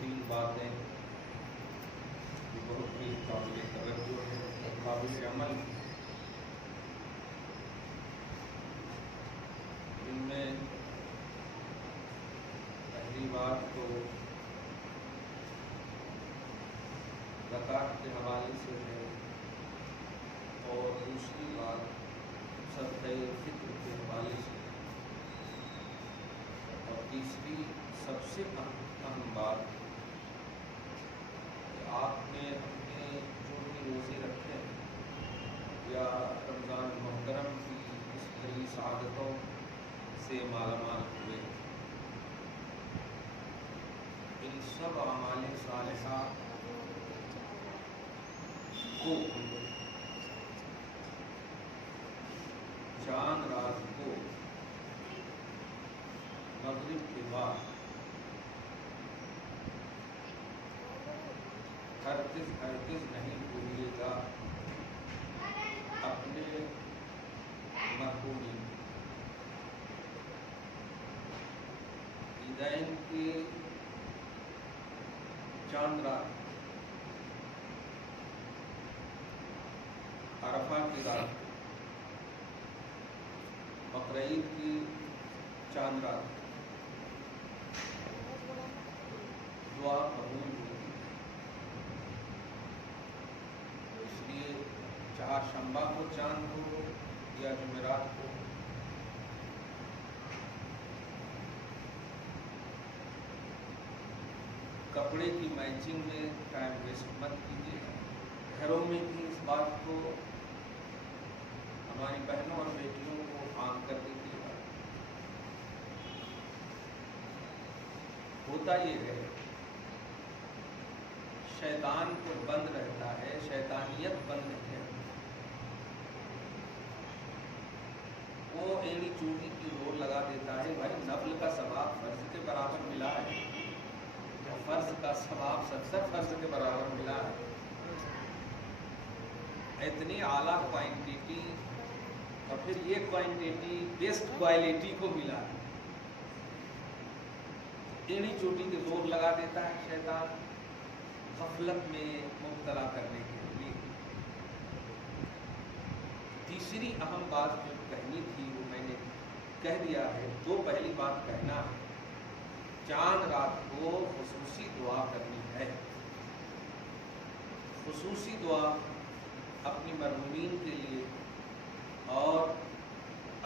تین باتیں جو بہت ہی قابل توجہ ہے، قابل عمل، جن میں پہلی بات تو زکوٰۃ کے حوالے سے ہے، اور دوسری بات صدقہ فطر کے حوالے سے، اور تیسری سب سے اہم بات کہ آپ نے اپنے جو بھی روزے رکھے ہیں یا رمضان محترم کی اس بھری سعادتوں سے مالا مال ہوئے، ان سب اعمال صالحہ کو چاند رات کو مغرب کے بعد ہرگز نہیں بھولیے گا اپنے مرحومین عیدین کے چاند رات، عرفہ کی رات، بقرعید کی چاند رات دعا قبول ہوتی ہے۔ اس لیے چہارشنبہ کو چاند ہو یا جمعرات کو، کپڑے کی میچنگ میں ٹائم ویسٹ مت کیجیے۔ گھروں میں بھی اس بات کو ہماری بہنوں اور بیٹیوں کو عام کر دیجیے گا۔ ہوتا یہ ہے، شیطان کو بند رہتا ہے، شیطانیت بند نہیں ہے۔ وہ ایڑی چوٹی کی زور لگا دیتا ہے، بھائی نفل کا ثواب فرض کے برابر ملا ہے، فرض کا ثواب 70 فرض کے برابر ملا ہے۔ اتنی اعلیٰ کوانٹیٹی اور پھر یہ کوانٹیٹی بیسٹ کوالٹی کو ملا ہے، ایڑی چوٹی کے زور لگا دیتا ہے شیطان غفلت میں مبتلا کرنے کے لیے۔ تیسری اہم بات جو کہنی تھی وہ میں نے کہہ دیا ہے۔ تو پہلی بات کہنا ہے، چاند رات کو خصوصی دعا کرنی ہے، خصوصی دعا اپنی مرحومین کے لیے اور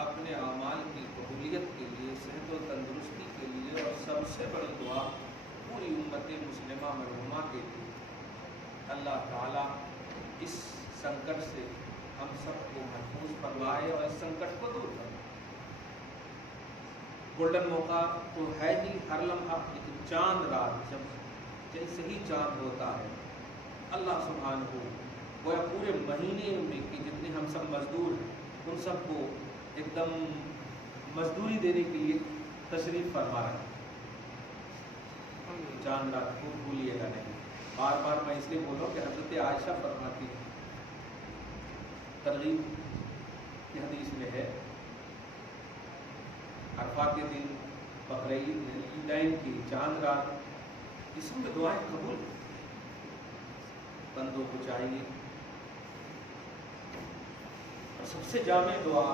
اپنے اعمال کی قبولیت کے لیے، صحت و تندرستی کے لیے، اور سب سے بڑی دعا پوری امت مسلمہ مرحومہ کے لیے۔ اللہ تعالیٰ اس سنکٹ سے ہم سب کو محفوظ فرمائے اور اس سنکٹ کو دور کرے۔ گولڈن موقع تو ہے ہی ہر لمحہ، لیکن چاند رات جب جیسے ہی چاند ہوتا ہے، اللہ سبحانہ ہو گویا پورے مہینے میں کی جتنے ہم سب مزدور ہیں ان سب کو ایک دم مزدوری دینے کے لیے تشریف فرما رہے ہیں۔ چاند رات کو بھولیے گا نہیں۔ بار بار میں اس لیے بولوں کہ حضرت عائشہ فرماتی ہے، ترغیب کی حدیث میں ہے، عرفہ کے دن، بقرعید میں، عیدین کی چاند رات، اس میں دعائیں قبول بندوں کو چاہیے۔ اور سب سے جامع دعا،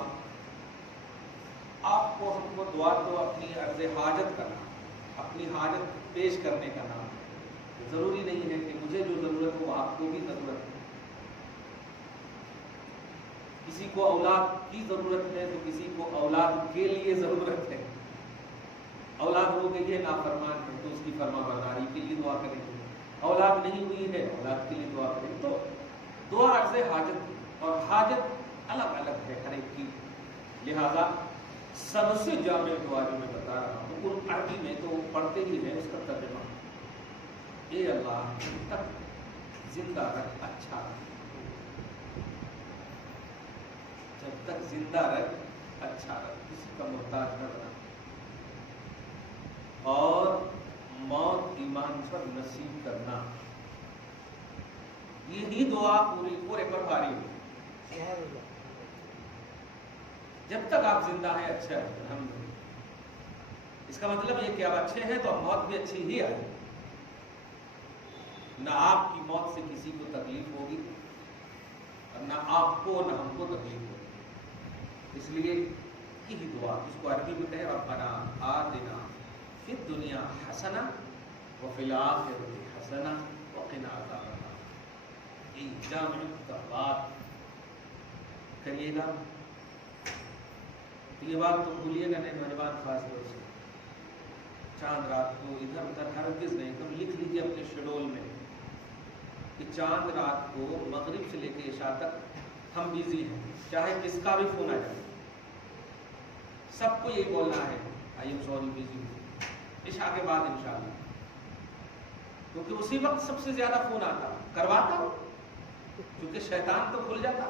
آپ کو ہم کو دعا تو اپنی عرض حاجت کرنا، اپنی حاجت پیش کرنے کا نام ہے۔ ضروری نہیں ہے کہ مجھے جو ضرورت ہو آپ کو بھی ضرورت ہے۔ کسی کو اولاد کی ضرورت ہے تو کسی کو اولاد کے لیے ضرورت ہے۔ اولاد ہو گئی ہے، نافرمان ہے تو اس کی فرما برداری کے لیے دعا کریں گے۔ اولاد نہیں ہوئی ہے، اولاد کے لیے دعا کریں۔ تو دعا عرض حاجت اور حاجت الگ الگ ہے ہر ایک کی، لہذا سب سے جامع دعا جو میں بتا رہا ہوں، اور عربی میں تو پڑھتے ہی ہیں، اس کا ترجمہ، اے اللہ جب تک زندہ رکھ اچھا رکھ، جب تک زندہ رکھ اچھا رکھ، کسی کا محتاج نہ بنا، اور موت ایمان پر نصیب کرنا۔ یہی دعا پورے پر بھاری ہو، جب تک آپ زندہ ہیں اچھا ہے، الحمدللہ۔ اس کا مطلب یہ کہ آپ اچھے ہیں تو موت بھی اچھی ہی آئے، نہ آپ کی موت سے کسی کو تکلیف ہوگی اور نہ آپ کو نہ ہم کو تکلیف ہوگی. اس لیے یہی دعا جس کو عربی میں کہے ربنا آتنا فی الدنیا حسنہ وفی الآخرۃ حسنہ وقنا عذاب النار. یہ جامع کا بات کریے گا. یہ بات تو بھولیے گا نہیں نوجوان خاص طور سے. چاند رات کو ادھر ادھر ہرگز نہیں. تم لکھ لیجیے اپنے شیڈول میں کہ چاند رات کو مغرب سے لے کے عشاء تک ہم بیزی ہیں, چاہے کس کا بھی فون آ جائے سب کو یہی بولنا ہے آئی ایم سوری بیزی ہوں. عشاء کے بعد انشاءاللہ, کیونکہ اسی وقت سب سے زیادہ فون آتا کرواتا ہو, کیونکہ شیطان تو کھل جاتا.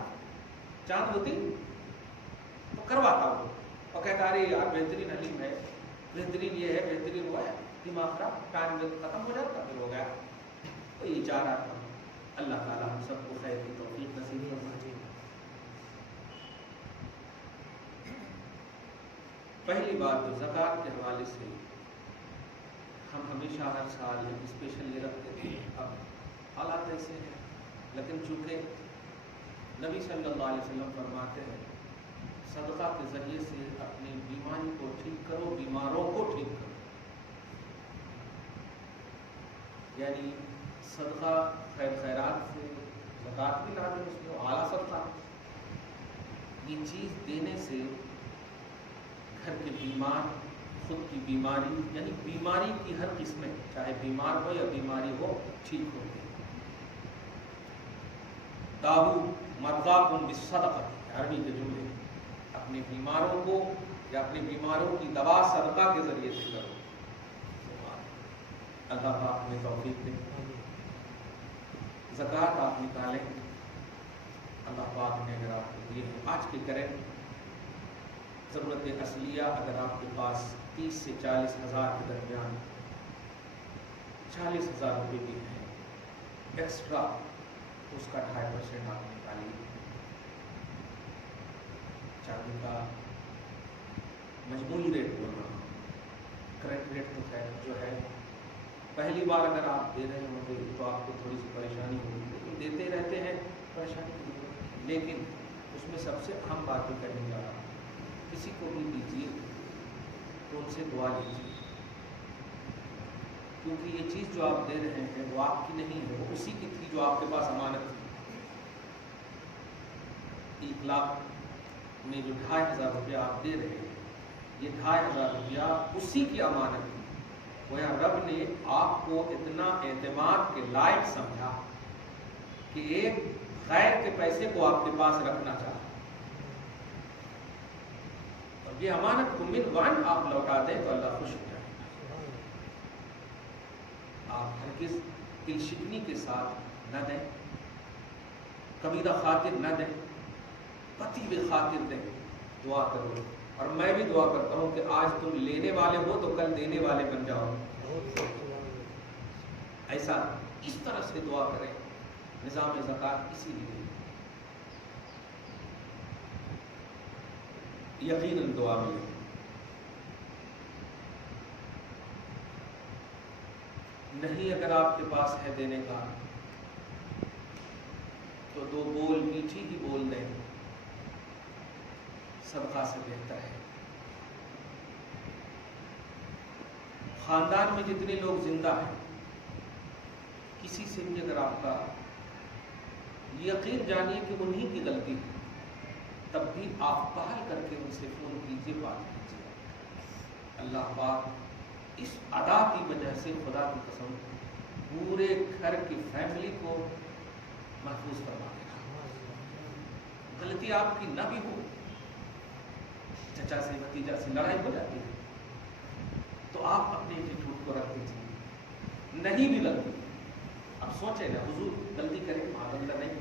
چاند ہوتی تو کرواتا ہو اور کہتا ارے یار بہترین حلیم ہے, بہترین یہ ہے, بہترین ہوا ہے, دماغ خراب, ٹائم ختم ہو جاتا, پھر ہو گیا. تو یہ چاہ رہا تھا. اللہ تعالیٰ ہم سب کو خیر کی توفیق نصیب فرمائے. پہلی بات تو زکوٰۃ کے حوالے سے ہم ہمیشہ ہر سال اسپیشل یہ رکھتے تھے. اب حالات ایسے ہیں, لیکن چونکہ نبی صلی اللہ علیہ وسلم فرماتے ہیں صدقہ کے ذریعے سے اپنی بیماری کو ٹھیک کرو, بیماروں کو ٹھیک کرو. یعنی صدقہ خیر خیرات سے زکوٰۃ بھی لا دیں, اس میں اعلیٰ صدقہ. یہ چیز دینے سے گھر کے بیمار, خود کی بیماری, یعنی بیماری کی ہر قسمیں, چاہے بیمار ہو یا بیماری ہو, ٹھیک ہوتی ہے. داؤ مرضاکم بالصدقہ, عربی کے جملے, اپنے بیماروں کو یا اپنی بیماروں کی دوا صدقہ کے ذریعے سے کرو. اللہ پاک ہمیں توفیق دے. زکوٰۃ آپ نکالیں, اللہ پاک نے اگر آپ کو دیے آج کے کریں. ضرورت اصلیہ اگر آپ کے پاس 30 سے 40 ہزار کے درمیان 40 ہزار روپے بھی ہیں ایکسٹرا, اس کا 2.5% آپ نکالیے. چاندی کا مجموعی ریٹ بول رہا ہوں, کرنٹ ریٹ تو خیر جو ہے, پہلی بار اگر آپ دے رہے ہوں گے تو آپ کو تھوڑی سی پریشانی ہوگی, لیکن دیتے رہتے ہیں پریشانی کی ضرورت نہیں. لیکن اس میں سب سے اہم بات یہ کہنے جا رہا ہوں, کسی کو بھی دیجیے تو ان سے دعا لیجیے, کیونکہ یہ چیز جو آپ دے رہے ہیں وہ آپ کی نہیں ہے, وہ اسی کی تھی جو آپ کے پاس امانت تھی. 1 لاکھ میں جو 2,500 روپیہ آپ دے رہے ہیں, یہ 2,500 روپیہ اسی کی امانت تھی. وہ رب نے آپ کو اتنا اعتماد کے لائق سمجھا کہ ایک غیر کے پیسے کو آپ کے پاس رکھنا چاہا, اور یہ امانت کو من وان آپ لوٹا دیں تو اللہ خوش ہو جائے گا. آپ ہرگز دل شکنی کے ساتھ نہ دیں, کبیرہ خاطر نہ دیں, پتی ہوئے خاطر دیں. دعا کرو, اور میں بھی دعا کرتا ہوں کہ آج تم لینے والے ہو تو کل دینے والے بن جاؤ. ایسا اس طرح سے دعا کریں. نظام زکوٰۃ اسی لیے یقیناً دعا ملے. نہیں اگر آپ کے پاس ہے دینے کا تو 2 بول میٹھی ہی بول دیں, صدقہ سے بہتر ہے. خاندان میں جتنے لوگ زندہ ہیں, کسی سے بھی اگر آپ کا یقین جانیے کہ انہی کی غلطی ہے, تب بھی آپ پہل کر کے ان سے فون کیجیے, بات کیجیے. اللہ پاک اس ادا کی وجہ سے خدا کی قسم پورے گھر کی فیملی کو محفوظ کروا دے گا. غلطی آپ کی نہ بھی ہو, چچا سے بھتیجا سے لڑائی ہو جاتی ہے تو آپ اپنے ایٹیٹیوڈ کو رکھ دیجیے. نہیں بھی غلطی, اب سوچیں نا, حضور غلطی کریں معاذ اللہ نہیں,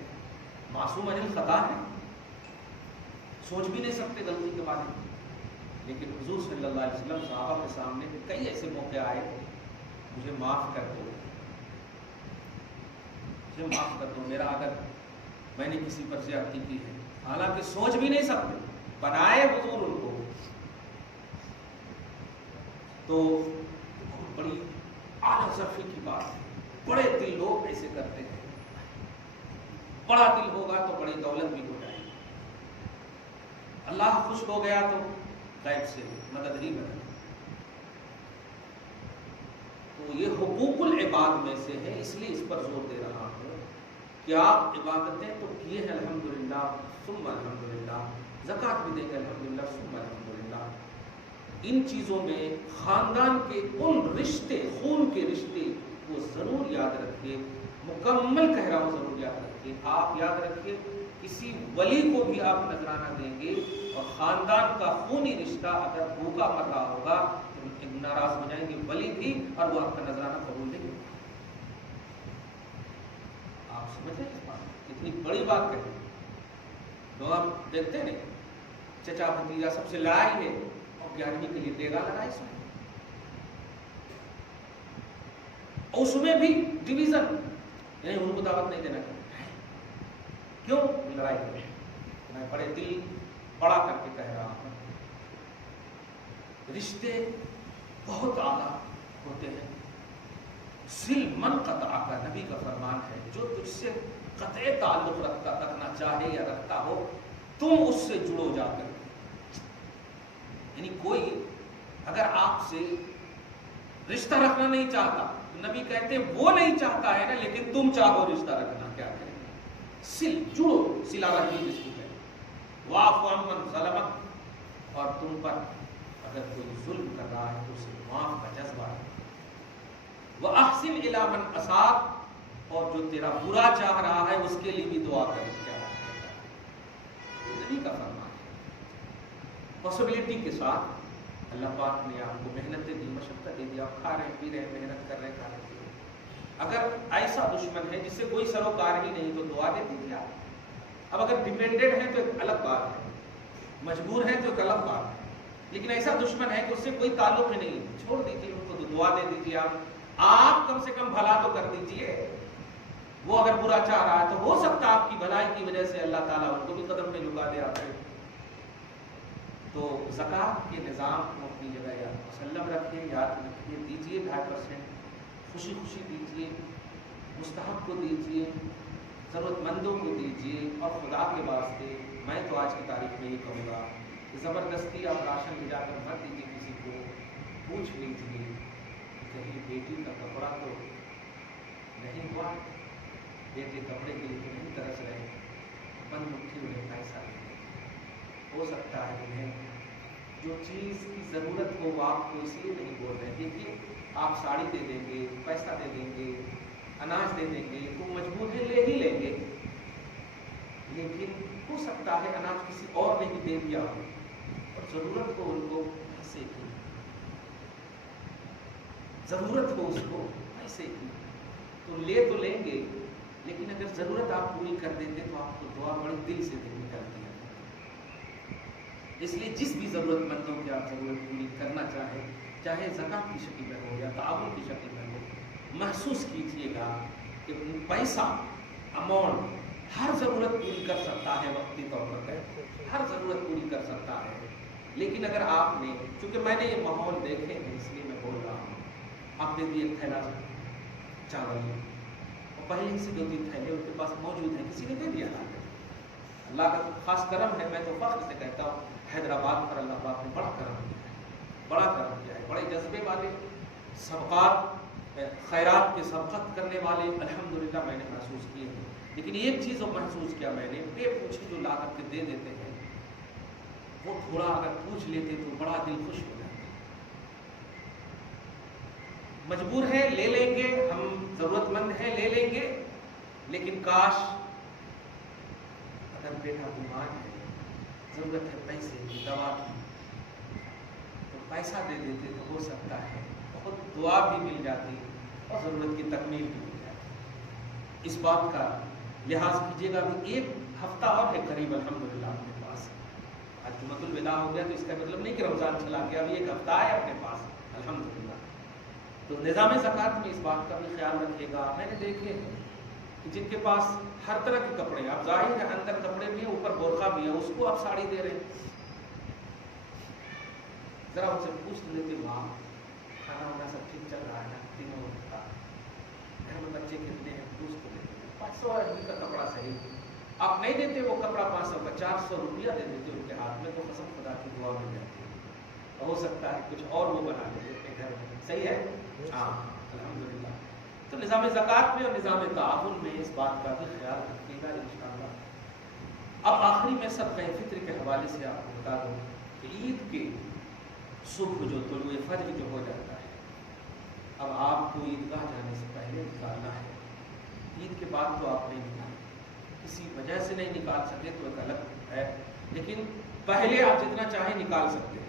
معصوم اجل خطا ہے, سوچ بھی نہیں سکتے غلطی کے بارے میں. لیکن حضور صلی اللہ علیہ وسلم صحابہ کے سامنے کئی ایسے موقع آئے, مجھے معاف کر دو, مجھے معاف کر دو, میرا اگر میں نے کسی پر زیادتی کی ہے, حالانکہ سوچ بھی نہیں سکتے, بنائے حضور ان کو, تو بڑی اعلیٰ ظرفی کی بات ہے. बड़े दिल लोग ऐसे करते हैं। बड़ा दिल होगा तो बड़ी दौलत भी हो जाएगी। अल्लाह खुश हो गया तो गैब से मदद ही मदद। तो ये हुकूकुल इबाद में से है, इसलिए इस पर जोर दे रहा हूँ कि आप इबादतें तो किए हैं अल्हम्दुलिल्लाह सुम्मा अल्हम्दुलिल्लाह, ज़कात भी देंगे अल्हम्दुलिल्लाह सुम्मा अल्हम्दुलिल्लाह। इन चीज़ों में ख़ानदान के उन रिश्ते, खून के रिश्ते वो ज़रूर याद रखिए, मुकम्मल कह रहा हूँ ज़रूर याद रखिए। आप याद रखिए, किसी वली को भी आप नजराना देंगे और ख़ानदान का खूनी रिश्ता अगर भूखा मर रहा होगा तो नाराज़ हो जाएंगे वली भी, और वो आपका नजराना कबूल नहीं। आप समझ रहे हैं कितनी बड़ी बात कही। तो हम देखते नहीं, चचा भतीजा सबसे लड़ाई है और 11वीं के लिए देगा लड़ाई इसमें, उसमें भी डिवीजन, यानी उनको दावत नहीं देना। क्यों लड़ाई करें? मैं बड़े दिल बड़ा करके कह रहा हूं, रिश्ते बहुत आला होते हैं। सिल मन कतआ का नबी का फरमान है, जो तुझसे कतई ताल्लुक रखना चाहे या रखता हो, तुम उससे जुड़ो जाकर। यानी कोई अगर आपसे रिश्ता रखना नहीं चाहता तो नबी कहते वो नहीं चाहता है ना, लेकिन तुम चाहो रिश्ता रखना, क्या करें? सिल, जुड़ो, सिला रही जिसको कहते। वाफ़ अम्मन ज़लमक, और तुम पर अगर कोई जुल्म कर रहा है तो उसे माफ का जज्बा है। व अहसिन इला मन असाब, और जो तेरा बुरा चाह रहा है उसके लिए भी दुआ कर। क्या नबी का फरमान है। पॉसिबिलिटी के साथ अल्लाह पाक ने आपको मेहनत दी, मशक्कत दी, आप खा रहे पी रहे, मेहनत कर रहे, खा रहे। अगर ऐसा दुश्मन है जिससे कोई सरोकार ही नहीं तो दुआ दे दीजिए आप। अब अगर डिपेंडेंट है तो एक अलग बात है, मजबूर है तो एक अलग बात है, लेकिन ऐसा दुश्मन है कि उससे कोई ताल्लुक ही नहीं, छोड़ दीजिए उनको, तो दुआ दे दीजिए आप कम से कम भला तो कर दीजिए। वो अगर बुरा चाह रहा है तो हो सकता है आपकी भलाई की वजह से अल्लाह ताला उनको भी कदम में झुका दे आपसे। तो ज़कात के निज़ाम को अपनी जगह याद मुसल्लम रखिए, याद रखिए, दीजिए 2.5%, खुशी खुशी दीजिए, मुस्तहब को दीजिए, ज़रूरतमंदों को दीजिए। और खुदा के वास्ते मैं तो आज की तारीख में ये कहूँगा कि ज़बरदस्ती आप राशन ले जाकर मत दीजिए किसी को। पूछ लीजिए कहीं बेटी का कपड़ा तो नहीं हुआ, बेटे कपड़े के लिए तो नहीं तरस रहे, बंद मुट्ठी उन्हें पैसा हो सकता है उन्हें जो चीज़ की ज़रूरत हो वो आपको इसलिए नहीं बोल रहे। देखिए, आप साड़ी दे देंगे, पैसा दे देंगे, अनाज दे देंगे, तो मजबूर है ले ही लेंगे, लेकिन हो सकता है अनाज किसी और ने भी दे दिया हो और ज़रूरत हो उनको पैसे की, ज़रूरत हो उसको पैसे की, तो ले तो लेंगे, लेकिन अगर ज़रूरत आप पूरी कर देते तो आपको दुआ बड़े दिल से निकलती है। इसलिए जिस भी ज़रूरतमंदों की आप ज़रूरत पूरी करना चाहें, चाहे ज़कात की शक्ल में हो या ताउन की शक्ल में हो, महसूस कीजिएगा कि पैसा अमाउंट हर ज़रूरत पूरी कर सकता है, वक्ती तौर पर हर ज़रूरत पूरी कर सकता है। लेकिन अगर आपने, चूँकि मैंने ये माहौल देखे हैं इसलिए मैं बोल रहा हूँ, आप दे दिए थैला चावल और पहले से 2-3 थैले उनके पास मौजूद हैं, किसी ने दे दिया ना, अल्लाह का खास करम है। मैं तो फख्र से कहता हूँ हैदराबाद पर अल्लाह पाक ने बड़ा करम किया है, बड़ा करम किया है। बड़े जज्बे वाले, सबकात खैरात के सबकत करने वाले अल्हम्दुलिल्लाह मैंने महसूस किए हैं। लेकिन एक चीज़ और महसूस किया मैंने, बेपूछे जो ला करके दे देते हैं, वो थोड़ा अगर पूछ लेते तो बड़ा दिल खुश हो जाता। मजबूर है ले लेंगे, हम ज़रूरतमंद है ले लेंगे, लेकिन काश अगर बेटा बीमार है, ज़रूरत है पैसे की, दवा की, तो पैसा दे देते तो हो सकता है बहुत दुआ भी मिल जाती और ज़रूरत की तकमील भी मिल जाती। इस बात का लिहाज कीजिएगा। अभी 1 हफ्ता और है करीब अल्हम्दुलिल्लाह अपने पास। आज जुम्मतुल विदा हो गया तो इसका मतलब नहीं कि रमज़ान चला गया, अभी 1 हफ्ता है अपने पास अल्हम्दुलिल्लाह। तो निज़ाम ज़कात में इस बात का भी ख्याल रखिएगा। मैंने देखे हैं कि जिनके पास हर तरह के कपड़े हैं, आप जाहिर है अंदर कपड़े भी हैं, ऊपर बोरखा भी है, उसको आप साड़ी दे रहे हैं। ज़रा उनसे पूछ लेते, वहाँ खाना वाना सब ठीक चल रहा है ना, तीनों का बच्चे कितने हैं, दोस्त 500 आदमी का कपड़ा सही, आप नहीं देते वो कपड़ा 500 का, 400 रुपया दे देते उनके हाथ में, तो कसम खुदा की दुआ मिल जाती है। हो सकता है कुछ और वो बना लेते अपने घर में, सही है, हाँ अल्हम्दुलिल्लाह। तो निज़ाम ज़कात में और निज़ाम ताउन में इस बात का भी ख्याल रखिएगा इंशाअल्लाह। अब आखिरी में सदक़े फ़ित्र के हवाले से आपको बता दूँ कि ईद के सुबह जो तुलुए फज्र जो हो जाता है, अब आपको ईदगाह जाने से पहले निकालना है। ईद के बाद तो आप नहीं निकाल, किसी वजह से नहीं निकाल सके तो एक अलग है, लेकिन पहले आप जितना चाहे निकाल सकते हैं।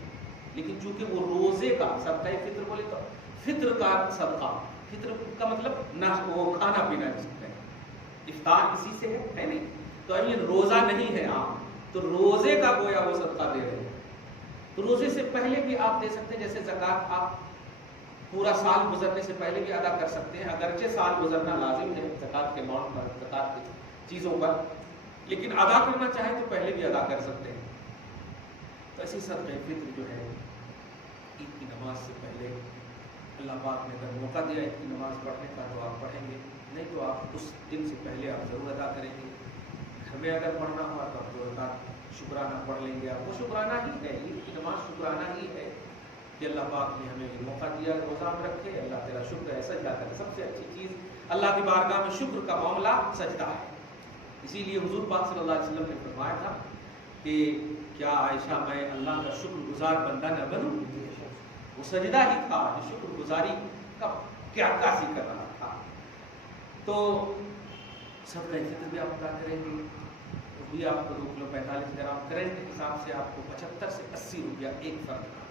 लेकिन चूंकि वो रोजे का सदक़े फ़ित्र बोले तो फित्र का सदका, फित्र का मतलब ना वो खाना पीना जिसको है, इफ्तार इसी से है नहीं, तो अभी रोजा नहीं है आप, तो रोजे का गोया वो सदका दे रहे हैं। तो रोजे से पहले भी आप दे सकते हैं, जैसे ज़कात आप पूरा साल गुजरने से पहले भी अदा कर सकते हैं, अगरचे साल गुजरना लाजिम है ज़कात के अमाउंट पर, ज़कात की चीज़ों पर, लेकिन अदा करना चाहे तो पहले भी अदा कर सकते हैं। तो ऐसी सदक़े फ़ित्र जो है ईद की नमाज से पहले अल्लाह पाक ने अगर मौका दिया ईद की नमाज पढ़ने का तो आप पढ़ेंगे, नहीं तो आप उस दिन से पहले आप ज़रूर अदा करेंगे। घर में अगर पढ़ना हुआ तो आप 2 रकात शुक्राना पढ़ लेंगे, आप वो शुक्राना ही है, ईद की नमाज शुक्राना ही है कि अल्लाह पाक ने हमें ये मौका दिया, रोज़ा में रखे, अल्लाह तेरा शुक्र है, सजदा करें। सबसे अच्छी चीज़ अल्लाह की बारगाह में शुक्र का मामला सजदा है। इसीलिए हुजूर पाक सल्लल्लाहु अलैहि वसल्लम ने फरमाया था कि क्या आयशा मैं अल्लाह का शुक्रगुजार बंदा न बनूं? वो सजदा ही था जो शुक्रगुजारी का क्या कासी कर रहा था। तो सदक़े फ़ित्र भी आप अदा करेंगे, तो भी आपको 2 किलो 45 ग्राम करंट के हिसाब से आपको 75 से 80 रुपया एक फर्द का,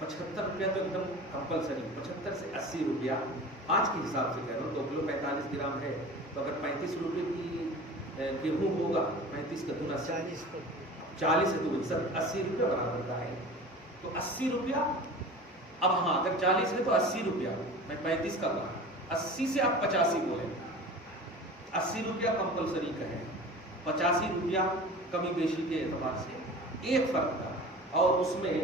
75 रुपया तो एकदम कंपलसरी, 75 से 80 रुपया आज के हिसाब से कह रहा हूँ। 2 किलो 45 ग्राम है तो अगर 35 रुपये की गेहूँ होगा, 35 का दूना 40 है तो सब 80 रुपया बराबर का है, तो 80 रुपया। अब हाँ अगर 40 है तो 80 रुपया, मैं 35 का कहा, 80 से आप 85 बोले, 80 रुपया कंपलसरी का है, 85 रुपया कमी बेशी के एतबार से एक फर्क का, और उसमें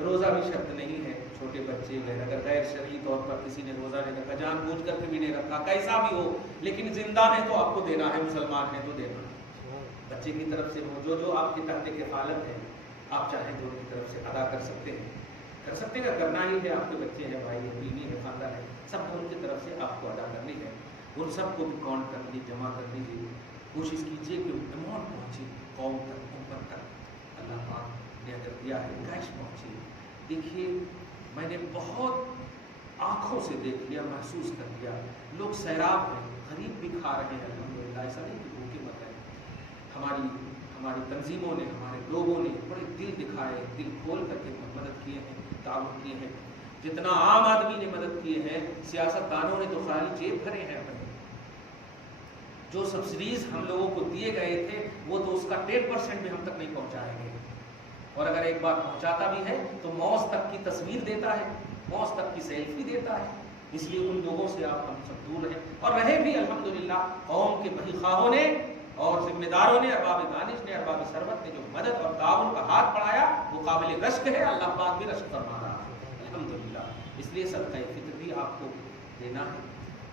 रोज़ा भी शर्त नहीं है। छोटे बच्चे में अगर गैर शरई तौर पर किसी ने रोज़ा नहीं रखा, जानबूझ करके भी नहीं रखा, कैसा भी हो, लेकिन जिंदा है तो आपको देना है, मुसलमान है तो देना है। बच्चे की तरफ से हो, जो आपके तहत किफ़ालत है, आप चाहें तो उनकी तरफ से अदा कर सकते हैं, करना ही है। आपके बच्चे हैं, भाई है, बीवी है, खानदान है, सब उनकी तरफ से आपको अदा करनी है। उन सबको भी काउंट कर लीजिए, जमा कर लीजिए, कोशिश कीजिए कि अमाउंट पहुँचे कौम तक, ऊपर तक, अल्लाह पाक ने अगर दिया है कैश पहुँचे। देखिए मैंने बहुत आँखों से देख लिया, महसूस कर लिया, लोग सैराब हैं, गरीब भी खा रहे हैं अल्हम्दुलिल्लाह, ऐसा नहीं कि भूखे मर रहे हैं। हमारी तंजीमों ने, हमारे लोगों ने बड़े दिल दिखाए, दिल खोल करके मदद किए हैं, ताउन किए हैं। जितना आम आदमी ने मदद किए हैं, सियासतदानों ने तो खाली जेब भरे हैं अपने। जो सब्सिडीज हम लोगों को दिए गए थे वो तो उसका 10% भी हम तक नहीं पहुंचाएंगे, और अगर एक बार पहुंचाता भी है तो मौज तक की तस्वीर देता है, मौज तक की सेल्फी देता है। इसलिए उन लोगों से आप हम सब दूर रहें, और रहे भी अल्हम्दुलिल्लाह कौम के बहीखाहों ने और जिम्मेदारों ने, अरबाब दानिश ने, अरबाब सरवत ने जो मदद और ताउन का हाथ बढ़ाया वो काबिल रश्क है। अल्लाह पाक भी रश्क फरमा रहा है अल्हम्दुलिल्लाह। इसलिए सदक़े फ़ित्र भी आपको देना है,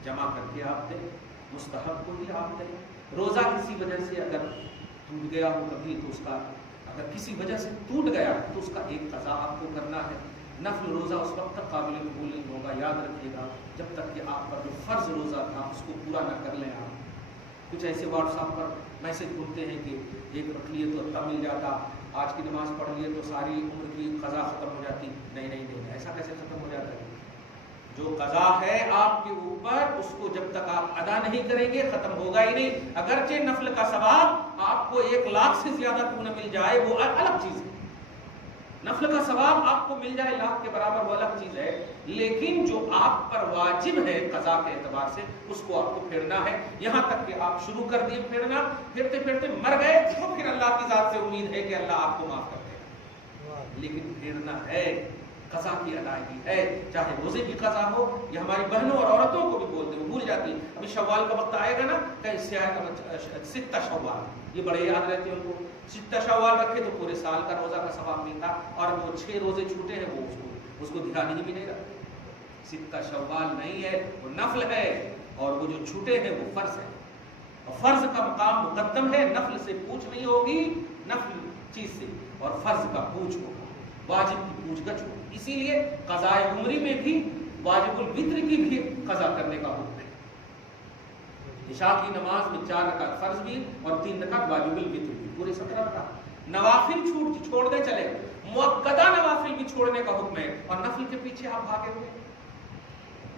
जमा करके आप दें, मुस्तहब को भी आप दें। रोज़ा किसी वजह से अगर टूट गया हो कभी तो उसका, अगर किसी वजह से टूट गया तो उसका एक क़ज़ा आपको करना है। नफल रोज़ा उस वक्त तक काबिल कबूल नहीं होगा, याद रखिएगा, जब तक कि आप पर जो फ़र्ज़ रोज़ा था उसको पूरा ना कर लें। आप कुछ ऐसे व्हाट्सएप पर मैसेज ढूंढते हैं कि एक रख लिए तो अच्छा मिल जाता, आज की नमाज़ पढ़ लिए तो सारी उम्र की क़ज़ा ख़त्म हो जाती। नहीं, ऐसा कैसे ख़त्म हो जाता है? जो क़ज़ा है आपके ऊपर उसको जब तक आप अदा नहीं करेंगे ख़त्म होगा ही नहीं। अगरचे नफल का सवाब आपको 1 लाख से ज़्यादा क्यों न मिल जाए वो अलग चीज़ है, नफल का सवाब आपको मिल जाए लाख के बराबर वो अलग चीज़ है, लेकिन जो आप पर वाजिब है क़ज़ा के एतबार से उसको आपको फेरना है। यहाँ तक कि आप शुरू कर दिए फेरना, फिरते फिरते मर गए तो फिर अल्लाह की ज़ात से उम्मीद है कि अल्लाह आपको माफ़ कर देगा, लेकिन फेरना है, क़ज़ा की अदायगी है, चाहे रोज़े की क़ज़ा हो। ये हमारी बहनों और औरतों को भी बोलते हैं, भूल जाती है। अभी शव्वाल का वक्त आएगा ना, कहीं से आएगा सित्ता शव्वाल, ये बड़े याद रहते हैं उनको। सित्ता शव्वाल रखे तो पूरे साल का रोज़ा का सवाब मिलता, और वो 6 रोज़े छूटे हैं वो उसको ध्यान ही भी नहीं रखते। सित्ता शव्वाल नहीं है, वो नफल है, اور وہ جو چھوٹے ہیں وہ فرض ہے، اور فرض کا مقام مقدم ہے، نفل سے پوچھ نہیں ہوگی، نفل چیز سے، اور فرض کا پوچھ ہوگا، واجب کی پوچھ گچھ ہوگی۔ اسی لیے قضاء عمری میں بھی واجب الوتر کی بھی قضا کرنے کا حکم ہے۔ عشاء کی نماز میں 4 رکعت فرض بھی اور 3 رکعت واجب الوتر بھی، پورے 17 رکعت۔ نوافل چھوڑ دے چلے، مؤکدہ نوافل بھی چھوڑنے کا حکم ہے، اور نفل کے پیچھے آپ بھاگے ہوئے۔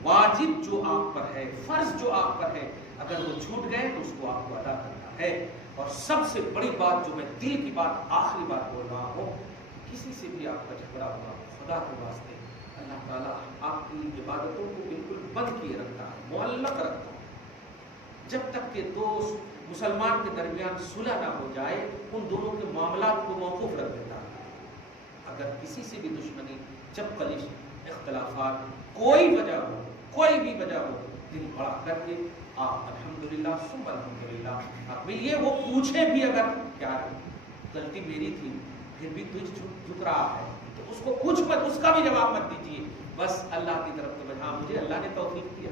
واجب جو آپ پر ہے، فرض جو آپ پر ہے، اگر وہ چھوٹ گئے تو اس کو آپ کو ادا کرنا ہے۔ اور سب سے بڑی بات جو میں دل کی بات، آخری بات بول رہا ہوں، کسی سے بھی آپ کا جھگڑا ہوا، خدا کے واسطے اللہ تعالیٰ آپ کی عبادتوں کو بالکل بند کیے رکھتا ہے، معلق رکھتا ہے۔ جب تک کہ دوست مسلمان کے درمیان صلح نہ ہو جائے، ان دونوں کے معاملات کو موقوف رکھ دیتا ہے۔ اگر کسی سے بھی دشمنی، جب کلش، اختلافات، کوئی وجہ ہو، کوئی بھی وجہ ہو، دل بڑا کر کے آپ الحمدللہ ثم الحمدللہ آپ ملیے، وہ پوچھے بھی اگر کیا غلطی میری تھی پھر بھی تجھ جھک رہا ہے تو اس کو پوچھ مت، اس کا بھی جواب مت دیجیے، بس اللہ کی طرف توجہ، ہاں مجھے اللہ نے توفیق دیا،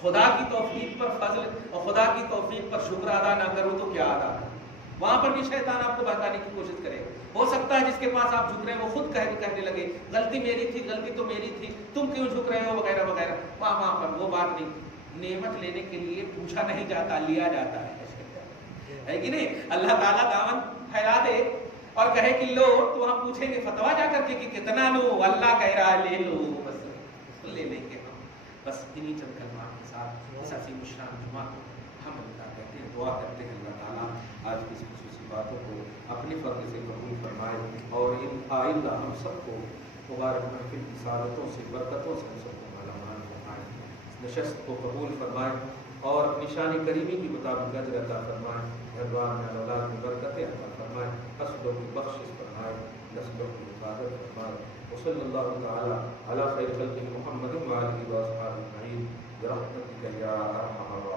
خدا کی توفیق پر فضل اور خدا کی توفیق پر شکر ادا نہ کروں تو کیا ادا کروں؟ وہاں پر بھی شیطان آپ کو بہکانے کی کوشش کرے گا۔ ہو سکتا ہے جس کے پاس آپ جھک رہے ہیں وہ خود کہنے لگے غلطی میری تھی، غلطی تو میری تھی، تم کیوں جھک رہے ہو، وغیرہ وغیرہ۔ وہاں پر وہ بات نہیں، نعمت لینے کے لیے پوچھا نہیں جاتا، لیا جاتا ہے کہ نہیں؟ اللہ تعالیٰ دامن پھیلا دے اور کہے کہ لو، تو ہم پوچھیں گے فتوا جا کر کے کہ کتنا لو، اللہ کہہ رہا ہے لے لو، بس لے لیں گے ہم۔ بس انہی چند کلمات کے ساتھ اس عظیم الشان جمعہ کو ہم اللہ کہتے ہیں، دعا کرتے ہیں اللہ تعالیٰ آج کی اس خصوصی باتوں کو اپنے فضل سے قبول فرمائے، اور ان آئندہ ہم سب کو مبارک محفل کی سعادتوں سے، برکتوں سے ہم سب کو مالا مال فرمائے، اس نشست کو قبول فرمائے اور اپنی شان کریمی کے مطابق اجر عطا فرمائے، گھروان میں اولاد میں برکتیں عطا فرمائے، فصلوں کی بخشش فرمائے، نسلوں کی حفاظت فرمائے۔ وصلی اللہ تعالی علی خیر خلقہ محمد وآلہ وصحبہ اجمعین برحمتک یا ارحم الراحمین۔